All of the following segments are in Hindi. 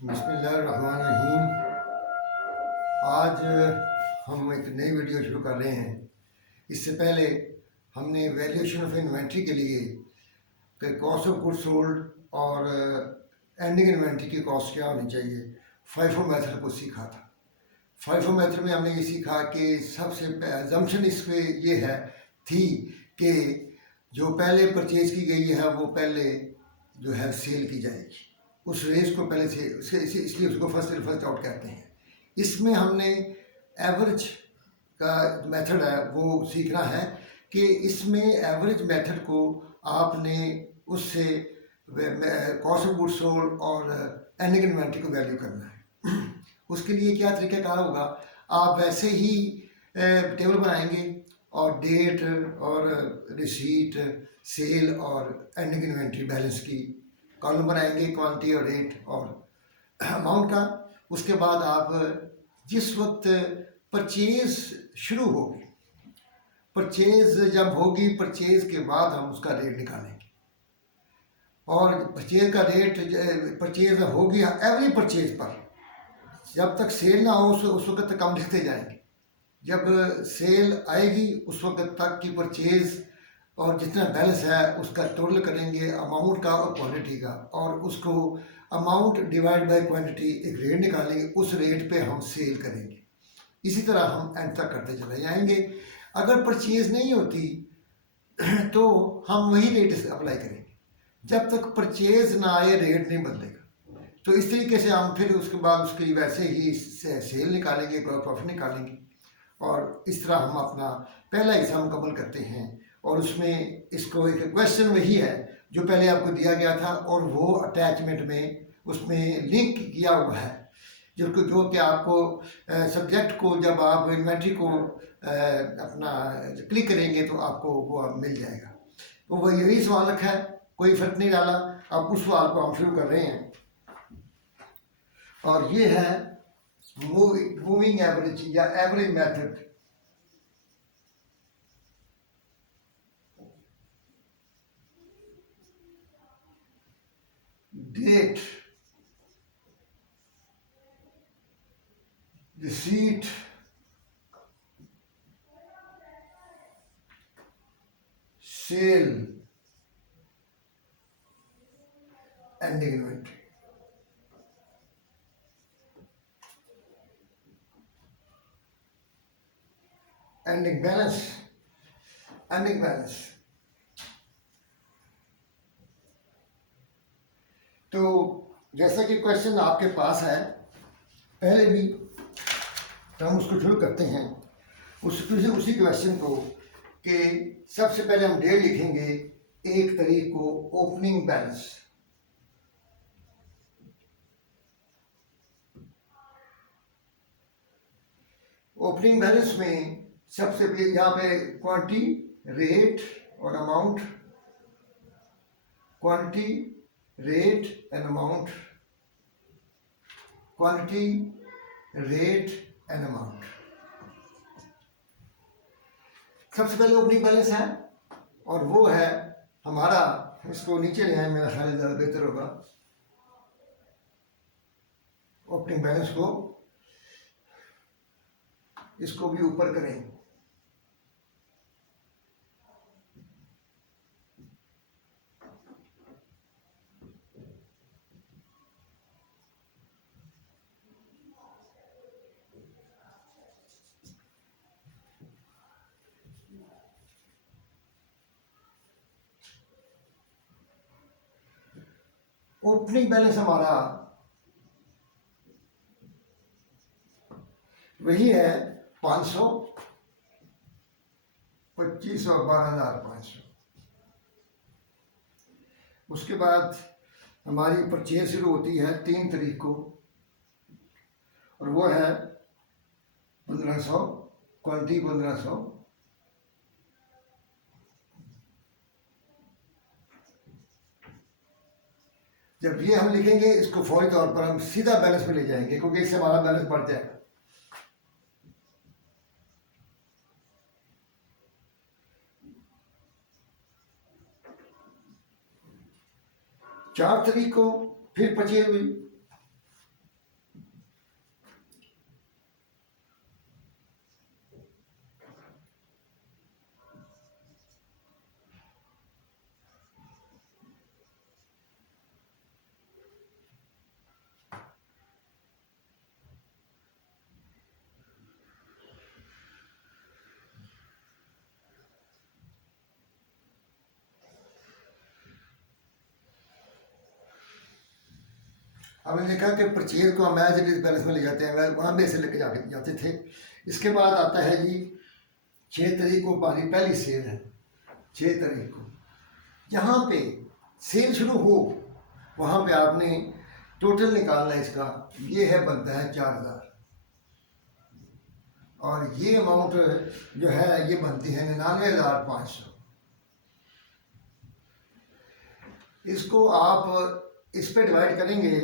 बिस्मिल्लाहिर्रहमानिर्रहीम। आज हम एक नई वीडियो शुरू कर रहे हैं। इससे पहले हमने वैल्यूएशन ऑफ इन्वेंट्री के लिए कॉस्ट ऑफ गुड्स सोल्ड और एंडिंग इन्वेंट्री की कॉस्ट क्या होनी चाहिए, फाइफो मेथड को सीखा था। फाइफो मेथड में हमने ये सीखा कि सबसे अजम्पशन इस पे ये है थी कि जो पहले परचेज की गई है वो पहले जो है सेल की जाएगी, उस रेस को पहले से इसलिए उसको फर्स्ट आउट कहते हैं। इसमें हमने एवरेज का मेथड है वो सीखना है कि इसमें एवरेज मेथड को आपने उससे कॉस्ट ऑफ गुड्स सोल्ड और एंडिंग इन्वेंट्री को वैल्यू करना है। उसके लिए क्या तरीक़ाकार होगा, आप वैसे ही टेबल बनाएंगे और डेट और रिसीट, सेल और एंडिंग इन्वेंट्री बैलेंस की कॉलम बनाएंगे, क्वांटिटी और रेट और अमाउंट का। उसके बाद आप जिस वक्त परचेज शुरू होगी, परचेज जब होगी, परचेज के बाद हम उसका रेट निकालेंगे और परचेज का रेट परचेज होगी एवरी परचेज पर। जब तक सेल ना हो उस वक्त तक हम लिखते जाएंगे। जब सेल आएगी उस वक्त तक की परचेज और जितना बैलेंस है उसका टोटल करेंगे, अमाउंट का और क्वांटिटी का, और उसको अमाउंट डिवाइड बाय क्वांटिटी एक रेट निकालेंगे, उस रेट पे हम सेल करेंगे। इसी तरह हम एंड तक करते चले जाएंगे। अगर परचेज नहीं होती तो हम वही रेट अप्लाई करेंगे, जब तक परचेज ना आए रेट नहीं बदलेगा। तो इस तरीके से हम फिर उसके बाद उसकी वैसे ही सेल निकालेंगे, प्रॉफिट निकालेंगे, और इस तरह हम अपना पहला हिस्सा मुकम्मल करते हैं। और उसमें इसको एक क्वेश्चन वही है जो पहले आपको दिया गया था, और वो अटैचमेंट में उसमें लिंक किया हुआ है, जो कि आपको सब्जेक्ट को जब आप इन्वेंट्री को अपना क्लिक करेंगे तो आपको वो मिल जाएगा। तो वह यही सवाल रखा है, कोई फ़र्क नहीं डाला। अब उस सवाल को हम शुरू कर रहे हैं, और ये है मूविंग एवरेज या average method. Date, receipt, sale, ending inventory. Ending balance, ending balance. तो जैसा कि क्वेश्चन आपके पास है, पहले भी तो हम उसको शुरू करते हैं उसी क्वेश्चन को, कि सबसे पहले हम डेट लिखेंगे 1 तारीख को ओपनिंग बैलेंस। ओपनिंग बैलेंस में सबसे यहाँ पे क्वांटिटी, रेट और amount, quantity, rate and amount, quantity, rate and amount. सबसे पहले ओपनिंग बैलेंस है, और वो है हमारा, इसको नीचे ले आए, मेरा ख्याल ज़्यादा बेहतर होगा। ओपनिंग बैलेंस को इसको भी ऊपर करें। ओपनिंग बैलेंस हमारा वही है 500, 25 और 12,500। उसके बाद हमारी परचेज शुरू होती है 3 तारीख को, और वो है 1500, क्वांटिटी 1500, जब ये हम लिखेंगे इसको फौरी तौर पर हम सीधा बैलेंस में ले जाएंगे, क्योंकि इससे हमारा बैलेंस बढ़ जाएगा। चार तारीख को फिर परचेज हुई, हमने देखा कि परचेज को हम एज इट इज बैलेंस में ले जाते हैं, वहाँ भी ऐसे लेके जाते थे। इसके बाद आता है जी 6 तारीख को हमारी पहली सेल है। 6 तारीख को जहाँ पे सेल शुरू हो वहाँ पे आपने टोटल निकालना है इसका। ये है बनता है 4000 और ये अमाउंट जो है ये बनती है 99,500। इसको आप इस पे डिवाइड करेंगे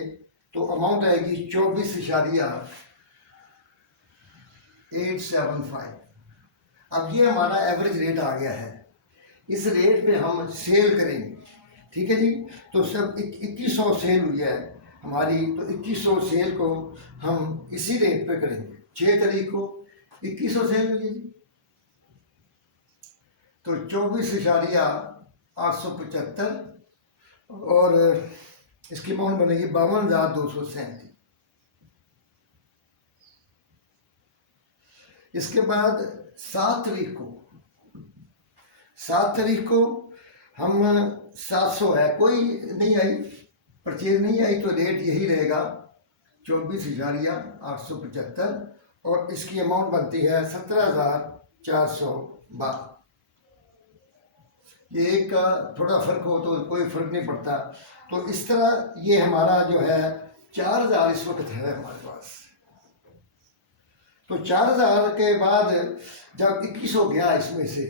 तो अमाउंट आएगी 24,875। अब ये हमारा एवरेज रेट आ गया है, इस रेट पे हम सेल करेंगे, ठीक है जी। तो सब 2100 सेल हुई है हमारी, तो 2100 सेल को हम इसी रेट पे करेंगे। 6 तारीख को 2100 सेल हुई है जी, तो 24,875 और इसकी अमाउंट बनेगी 52,237। इसके बाद 7 तारीख को हम 700 है, कोई नहीं आई, परचेज नहीं आई, तो रेट यही रहेगा 24,875 और इसकी अमाउंट बनती है 17,412। ये एक का थोड़ा फर्क हो तो कोई फर्क नहीं पड़ता। तो इस तरह ये हमारा जो है 4000 इस वक्त है हमारे पास। तो 4000 के बाद जब 2100 गया इसमें से,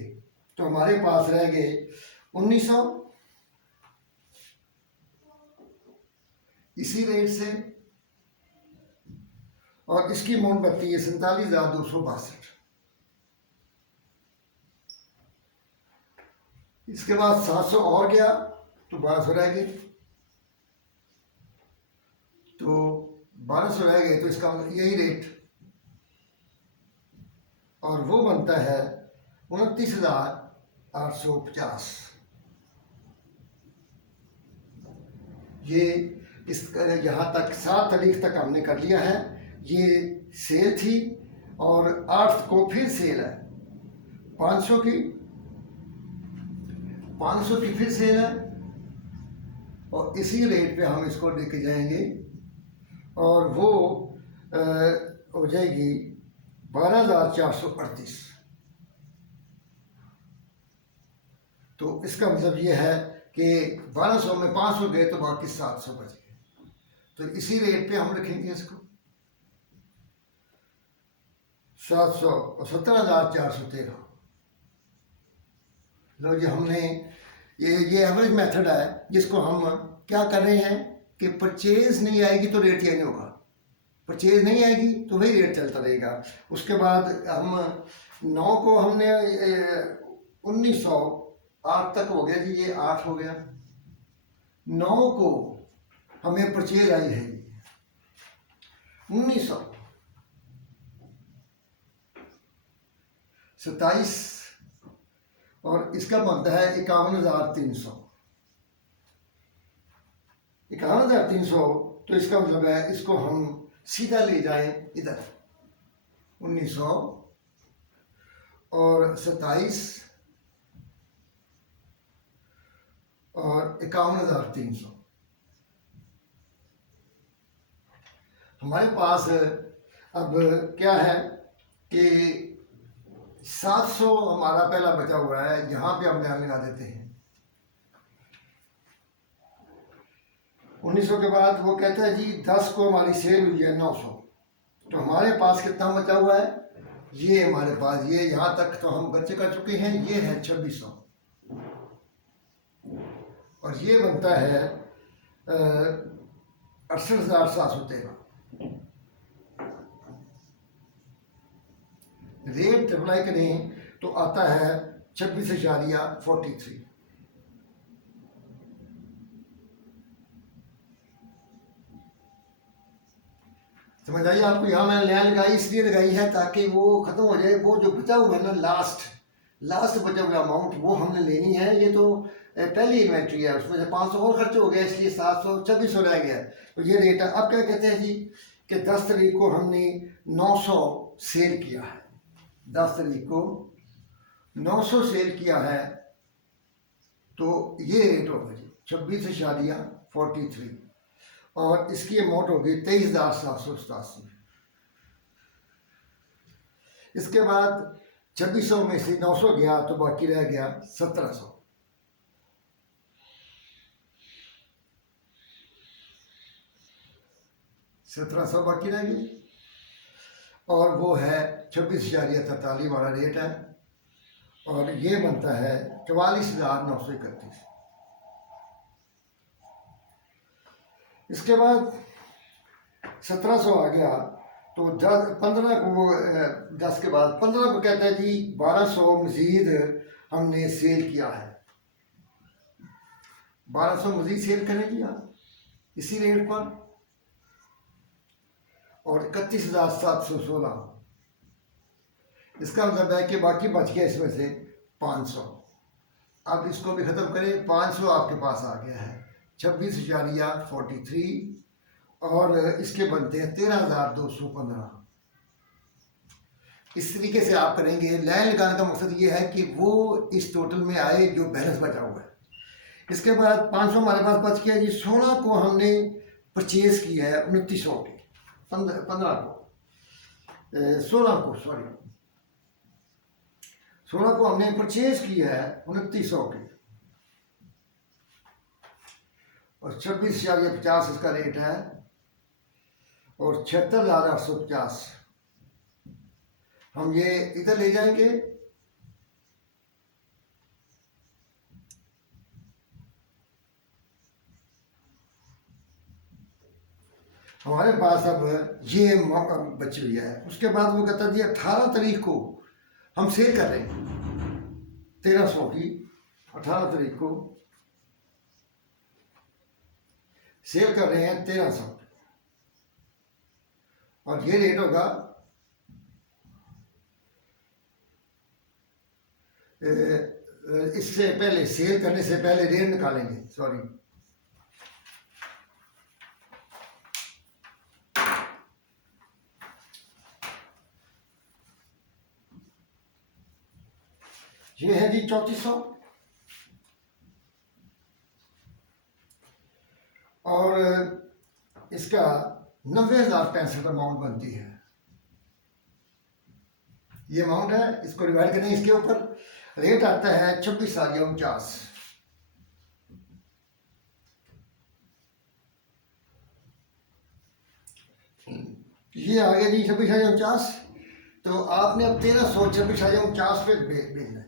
तो हमारे पास रह गए 1900 इसी रेट से, और इसकी अमाउंट बनती है 47,262। इसके बाद 700 और गया तो 1200 रह गए, तो 1200 रह गए, तो इसका यही रेट, और वो बनता है 29,850। ये इस यहाँ तक 7 तारीख तक हमने कर लिया है। ये सेल थी और 8 को फिर सेल है 500 की फिर सेल है, और इसी रेट पे हम इसको लेके जाएंगे और वो हो जाएगी 12,438। तो इसका मतलब ये है कि 1200 में 500 गए तो बाकी 700 बच गए, तो इसी रेट पे हम रखेंगे इसको 700 और 17,413। लो जी, हमने ये एवरेज मेथड है जिसको हम क्या कर रहे हैं कि परचेज नहीं आएगी तो रेट चेंज होगा, परचेज नहीं आएगी तो वही रेट चलता रहेगा। उसके बाद हम 9 को हमने 1900 8 तक हो गया जी, ये 8 हो गया। 9 को हमें परचेज आई है 1900, 27 और इसका बनता है 51,300। 51,300, तो इसका मतलब है इसको हम सीधा ले जाएं इधर 1900 और 27 और 51,300। हमारे पास अब क्या है कि 700 हमारा पहला बचा हुआ है, यहाँ पे हम ध्यान लगा देते हैं। 1900 के बाद वो कहता है जी 10 को हमारी सेल हुई है 900, तो हमारे पास कितना बचा हुआ है, ये हमारे पास ये यहाँ तक तो हम खर्चे कर चुके हैं, ये है 2600 और ये बनता है 68,713। रेट अप्लाई करें तो आता है 26,43। समझ आइए आपको। यहाँ मैंने लाइन लगाई इसलिए लगाई है ताकि वो खत्म हो जाए। वो जो बचा हुआ है ना लास्ट बचा हुआ अमाउंट वो हमने लेनी है। ये तो पहली इन्वेंट्री है, उसमें से 500 और खर्च हो गया, इसलिए 700 2600 रह गया। तो ये रेट है। अब क्या कहते हैं जी कि 10 तारीख को हमने 900 सेल किया है, 10 तारीख को 900 सेल किया है, तो ये रेट होगा जी 26,43। और इसकी अमाउंट होगी 23,787। इसके बाद 2600 में से 900 गया तो बाकी रह गया 1700। बाकी रह गई और वो है 26,43 वाला रेट है और ये बनता है 44,931। इसके बाद 1700 आ गया तो 15 को 10 के बाद 15 को कहता है जी 1200 मज़ीद हमने सेल किया है। 1200 मज़ीद सेल करेंगे इसी रेट पर और 31,716। इसका मतलब है कि बाकी बच गया इसमें से 500। अब इसको भी ख़त्म करें, 500 आपके पास आ गया है 26,43 और इसके बनते हैं 13,215। इस तरीके से आप करेंगे। लाइन लगाने का मकसद ये है कि वो इस टोटल में आए जो बैलेंस बचा हुआ है। इसके बाद 500 हमारे पास बच गया जी। 16 को हमने परचेज किया है 2900 की, 15 को 16 को सॉरी 16 को हमने परचेज किया है 2900 की और 26,50 इसका रेट है और 76,850 हम ये इधर ले जाएंगे। हमारे पास अब ये बची हुई है। उसके बाद वो कहता जी 18 तारीख को हम सेल कर रहे हैं 1300 की। 18 तारीख को सेल कर रहे हैं 1300 और ये रेट होगा इससे पहले सेल करने से पहले रेट निकालेंगे, सॉरी ये है जी 3400 और इसका 90,065 अमाउंट बनती है। ये अमाउंट है, इसको डिवाइड करें इसके ऊपर, रेट आता है 26,49। ये आ गया जी 26,49। तो आपने अब 1300 26,49 पे भेजना है।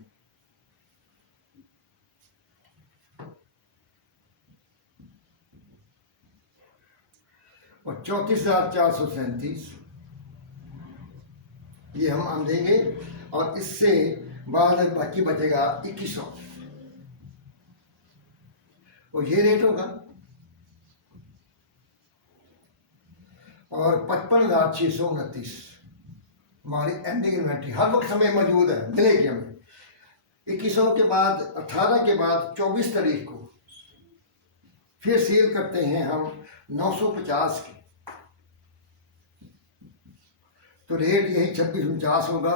और 34,437 ये हम देंगे और इससे बाद बाकी बचेगा 2100 और ये रेट होगा और 55,629 हमारी एंडिंग इन्वेंट्री हर वक्त हमें मौजूद है, मिलेगी हमें। 2100 के बाद 18 के बाद 24 तारीख को फिर सेल करते हैं हम 950 की, तो रेट यही 2649 होगा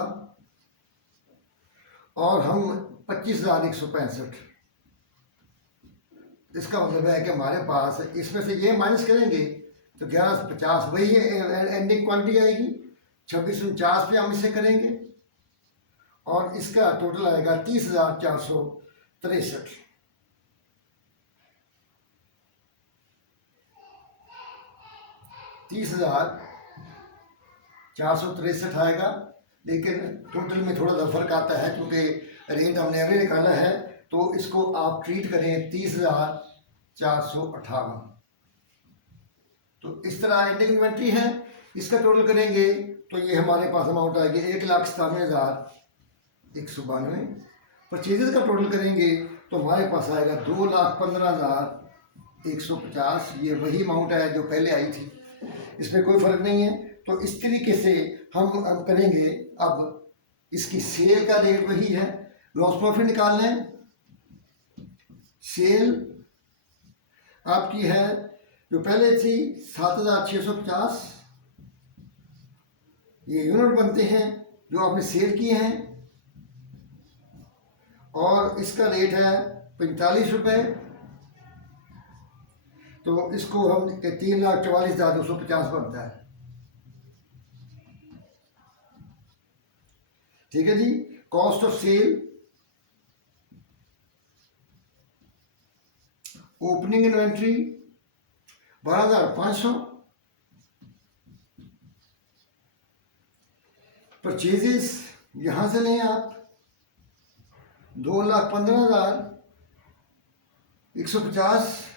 और हम 25,165। इसका मतलब है कि हमारे पास इसमें से ये माइनस करेंगे तो 1150 वही एंडिंग क्वांटिटी आएगी। 2649 पे हम इसे करेंगे और इसका टोटल आएगा 30,463। 30,463 आएगा, लेकिन टोटल में थोड़ा सा फर्क आता है क्योंकि रेट हमने अभी निकाला है, तो इसको आप ट्रीट करें 30,458। तो इस तरह एंडिंग इन्वेंट्री है। इसका टोटल करेंगे तो ये हमारे पास अमाउंट आएगी 1,97,192। परचेजेस का टोटल करेंगे तो हमारे पास आएगा 2,15,150। ये वही अमाउंट है जो पहले आई थी, इसमें कोई फ़र्क नहीं है। तो इस तरीके से हम अब करेंगे। अब इसकी सेल का रेट वही है, लॉस प्रॉफिट निकालना है। सेल आपकी है जो पहले थी 7,650, ये यूनिट बनते हैं जो आपने सेल किए हैं और इसका रेट है 45 रुपये। तो इसको हम 3,44,250 बनता है। ठीक है जी। Cost of sale, opening inventory 12,500, purchases यहां से लें आप 2,15,150,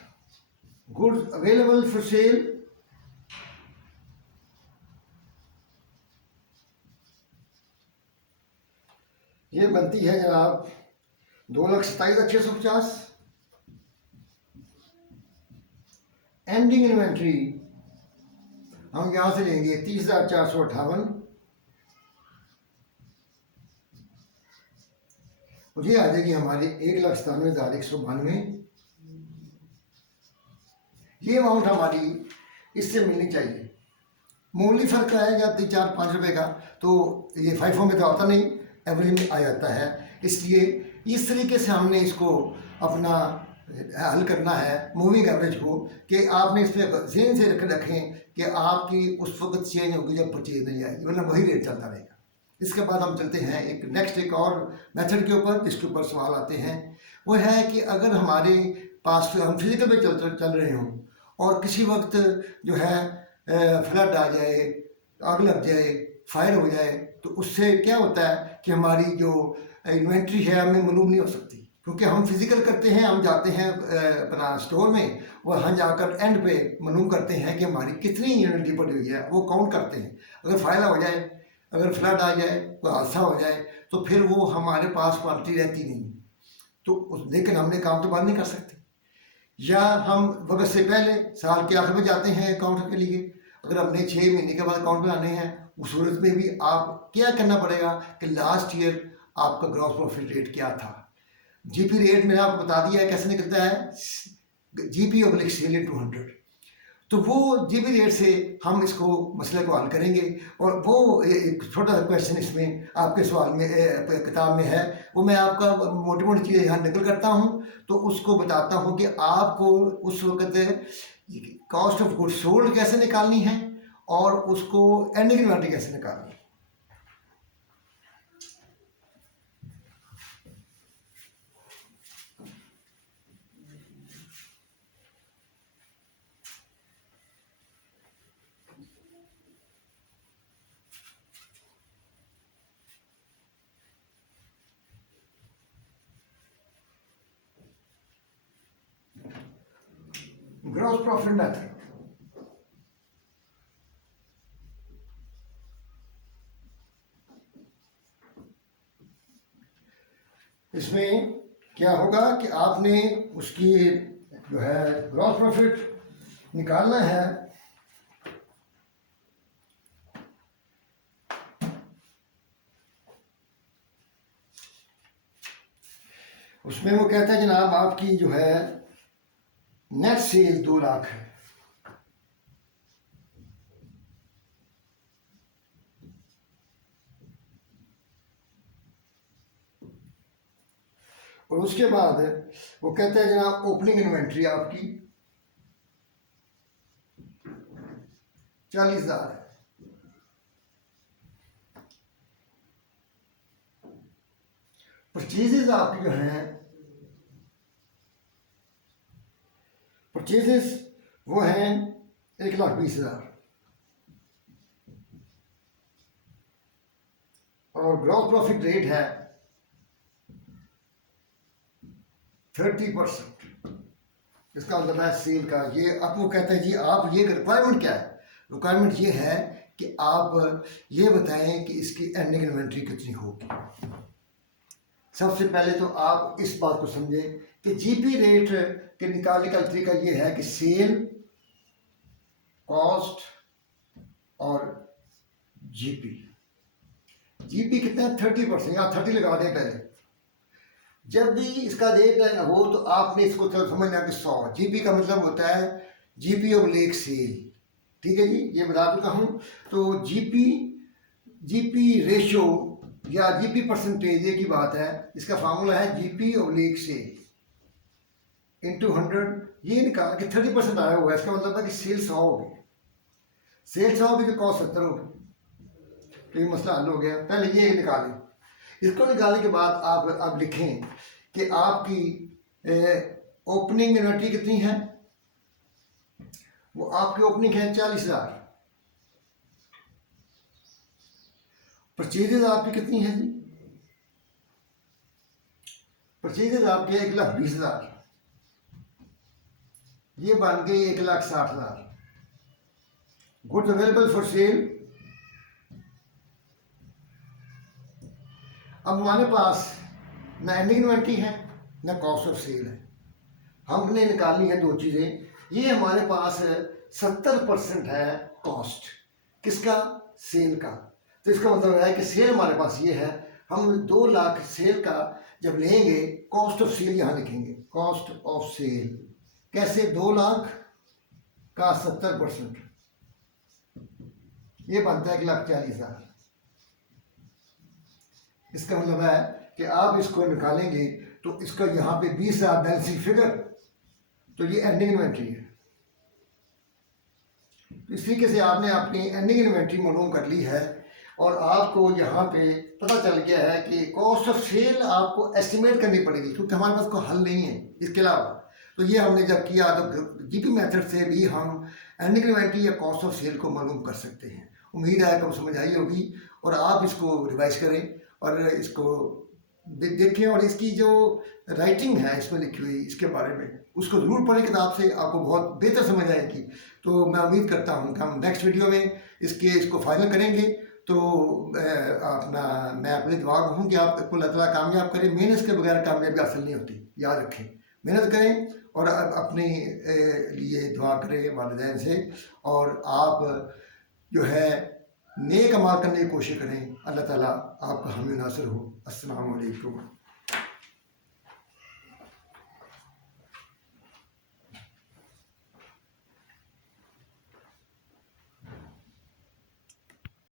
गुड्स अवेलेबल फॉर सेल ये बनती है जनाब 2,27,650। एंडिंग इन्वेंट्री हम यहां से लेंगे 30,458, और ये आ जाएगी हमारी 1,97,192। ये अमाउंट हमारी इससे मिलनी चाहिए। मामूली फर्क आएगा 3-4-5 रुपए का, तो ये फाइफों में तो आता नहीं, एवरेज में आ जाता है। इसलिए इस तरीके से हमने इसको अपना हल करना है मूविंग एवरेज को, कि आपने इसमें ज़हन से रखें कि आपकी उस वक्त चेंज होगी जब परचेज नहीं आएगी, वरना वही रेट चलता रहेगा। इसके बाद हम चलते हैं एक और मेथड के ऊपर, जिसके ऊपर सवाल आते हैं। वो है कि अगर हमारे पास हम फिजिकल पे चल रहे हों और किसी वक्त जो है फ्लड आ जाए, आग लग जाए, फायर हो जाए, तो उससे क्या होता है कि हमारी जो इन्वेंट्री है हमें मालूम नहीं हो सकती, क्योंकि हम फिजिकल करते हैं, हम जाते हैं अपना स्टोर में, वहाँ जाकर एंड पे मालूम करते हैं कि हमारी कितनी इन्वेंट्री पड़ी हुई है, वो काउंट करते हैं। अगर फायर हो जाए, अगर फ्लड आ जाए, कोई हादसा हो जाए, तो फिर वो हमारे पास क्वांटिटी रहती नहीं, तो लेकिन हमने काम तो बंद नहीं कर सकते। या हम वक्त से पहले साल के आखिर में जाते हैं अकाउंट के लिए, अगर हमने 6 महीने के बाद अकाउंट बनाने हैं, उस सूरत में भी आप क्या करना पड़ेगा कि लास्ट ईयर आपका ग्रॉस प्रॉफिट रेट क्या था। जीपी रेट मैंने आपको बता दिया है कैसे निकलता है, जीपी ऑब्लिक सेल इन 200। तो वो जीपी रेट से हम इसको मसले को हल करेंगे। और वो एक छोटा सा क्वेश्चन इसमें आपके सवाल में किताब में है, वो मैं आपका मोटी मोटी चीज़ें यहाँ निकल करता हूँ, तो उसको बताता हूँ कि आपको उस वक्त कॉस्ट ऑफ गुड्स सोल्ड कैसे निकालनी है और उसको एंडिंग इन्वेंटरी कैसे निकालनी है। ग्रॉस प्रॉफिट मेथड, इसमें क्या होगा कि आपने उसकी जो है ग्रॉस प्रॉफिट निकालना है। उसमें वो कहता है जनाब आपकी जो है नेट सेल 2 लाख है, और उसके बाद वो कहते हैं जनाब ओपनिंग इन्वेंट्री आपकी 40,000 है। परचेजेस आपकी जो हैं, परचेजेस वो हैं 1,20,000, और ग्रॉस प्रॉफिट रेट है 30%। इसका मतलब है सेल का। ये आपको कहते हैं जी आप ये रिक्वायरमेंट क्या है, रिक्वायरमेंट ये है कि आप ये बताएं कि इसकी एंडिंग इन्वेंट्री कितनी होगी। सबसे पहले तो आप इस बात को समझें कि जीपी रेट के निकालने का तरीका ये है कि सेल, कॉस्ट और जीपी। जीपी कितना है 30%, यहाँ 30 लगा दें पहले। जब भी इसका रेट हो तो आपने इसको समझना कि 100, जीपी का मतलब होता है जीपी ऑफ लेक सेल। ठीक है जी, ये बता चुका हूँ। तो जीपी रेशियो या जीपी परसेंटेज, ये की बात है, इसका फार्मूला है जीपी ऑफ लेक सेल इंटू 100, ये निकाल के 30% आया हुआ है, इसका मतलब है कि सेल 100 होगी, सेल 100 होगी तो कॉस्ट 70 होगी। तो ये मसला हल हो गया। पहले ये निकालें, इसको निकालने के बाद आप अब लिखें कि आपकी ओपनिंग इन्वेंट्री कितनी है। वो आपकी ओपनिंग है 40,000, परचेजेज आपकी कितनी है जी, परचेजेज आपके 1,20,000, ये बन गए 1,60,000। गुड्स अवेलेबल फॉर सेल, अब हमारे पास ना एंडिंग इन्वेंट्री है ना कॉस्ट ऑफ सेल है, हमने निकालनी है दो चीज़ें। ये हमारे पास 70% है कॉस्ट, किसका, सेल का। तो इसका मतलब है कि सेल हमारे पास ये है, हम 2 लाख सेल का जब लेंगे, कॉस्ट ऑफ सेल यहाँ लिखेंगे, कॉस्ट ऑफ सेल कैसे, 2 लाख का 70%, ये बनता है 1,40,000। इसका मतलब है कि आप इसको निकालेंगे तो इसका यहाँ पे 20,000 बैलेंसिंग फिगर, तो ये एंडिंग इन्वेंट्री है। तो इस तरीके से आपने अपनी एंडिंग इन्वेंट्री मालूम कर ली है और आपको यहाँ पे पता चल गया है कि कॉस्ट ऑफ सेल आपको एस्टिमेट करनी पड़ेगी, क्योंकि हमारे पास कोई हल नहीं है इसके अलावा। तो ये हमने जब किया तो जीपी मेथड से भी हम एंडिंग इन्वेंट्री या कॉस्ट ऑफ सेल को मालूम कर सकते हैं। उम्मीद है कि समझ आई होगी और आप इसको रिवाइज करें और इसको देखें और इसकी जो राइटिंग है इसमें लिखी हुई इसके बारे में उसको ज़रूर पढ़ें किताब से, आपको बहुत बेहतर समझ आएगी। तो मैं उम्मीद करता हूँ कि हम नेक्स्ट वीडियो में इसको फाइनल करेंगे। तो मैं अपनी दुआ हूँ कि आपको अल्लाह ताला कामयाब करें। मेहनत के बगैर कामयाबी हासिल नहीं होती, याद रखें। मेहनत करें और अपने लिए दुआ करें वालिदैन से, और आप जो है नेक अमाल करने की कोशिश करें। अल्लाह ताला आपका हामी नासिर हो। अस्सलामु अलैकुम।